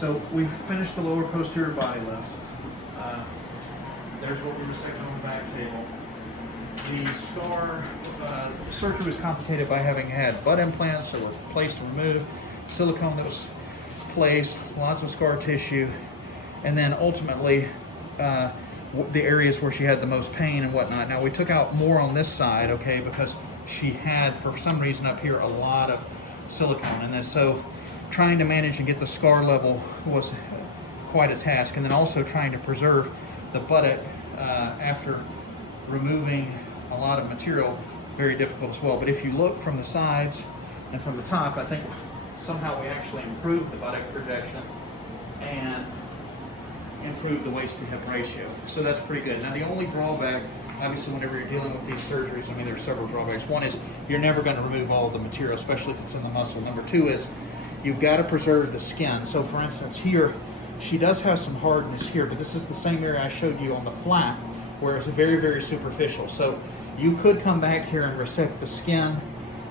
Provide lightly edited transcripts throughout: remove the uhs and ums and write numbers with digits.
So we've finished the lower posterior body lift. There's what we resected on the back table. The scar surgery was complicated by having had butt implants that were placed and removed, silicone that was placed, lots of scar tissue, and then ultimately the areas where she had the most pain and whatnot. Now we took out more on this side, okay, because she had, for some reason up here, a lot of silicone, and then so trying to manage and get the scar level was quite a task, and then also trying to preserve the buttock after removing a lot of material, very difficult as well. But if you look from the sides and from the top, I think somehow we actually improved the buttock projection and improved the waist to hip ratio. So that's pretty good. Now the only drawback, obviously whenever you're dealing with these surgeries, I mean there are several drawbacks. One is you're never going to remove all of the material, especially if it's in the muscle. Number two is you've got to preserve the skin. So for instance here, she does have some hardness here, but this is the same area I showed you on the flap where it's very, very superficial. So you could come back here and resect the skin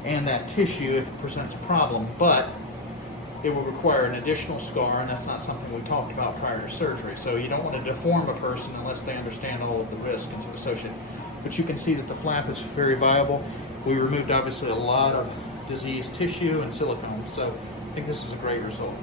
and that tissue if it presents a problem, but it will require an additional scar, and that's not something we talked about prior to surgery. So you don't want to deform a person unless they understand all of the risks associated. But you can see that the flap is very viable. We removed obviously a lot of diseased tissue and silicone, so I think this is a great result.